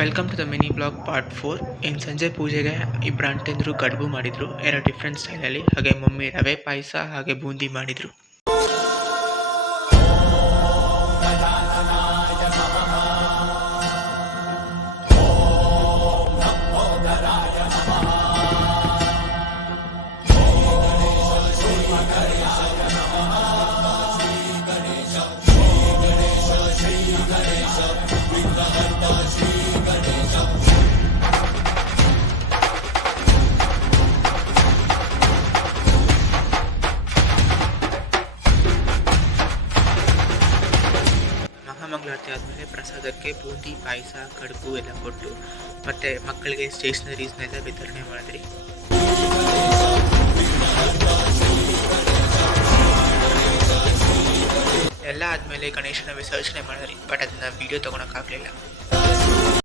Welcome to the mini blog part 4. ಇನ್ನು ಸಂಜೆ ಪೂಜೆಗೆ ಇಬ್ಬರು ಅಂಟಂದರು ಕಡುಬು ಮಾಡಿದರು, ಎರಡು ಡಿಫ್ರೆಂಟ್ ಸ್ಟೈಲಲ್ಲಿ. ಹಾಗೆ ಮಮ್ಮಿ ರವೆ ಪಾಯಸ ಹಾಗೆ ಬೂಂದಿ ಮಾಡಿದರು. ಮಹಾಮಂಗಳಾರತಿ ಆದಮೇಲೆ ಪ್ರಸಾದಕ್ಕೆ ಬೂಂದಿ ಪಾಯಸ ಕಡುಬು ಎಲ್ಲ ಕೊಟ್ಟು ಮತ್ತು ಮಕ್ಕಳಿಗೆ ಸ್ಟೇಷ್ನರೀಸ್ನೆಲ್ಲ ವಿತರಣೆ ಮಾಡಿದ್ರಿ. ಎಲ್ಲ ಆದಮೇಲೆ ಗಣೇಶನ ವಿಸರ್ಜನೆ ಮಾಡಿದ್ರಿ, ಬಟ್ ಅದನ್ನು ವೀಡಿಯೋ ತೊಗೊಳಕ್ಕಾಗಲಿಲ್ಲ.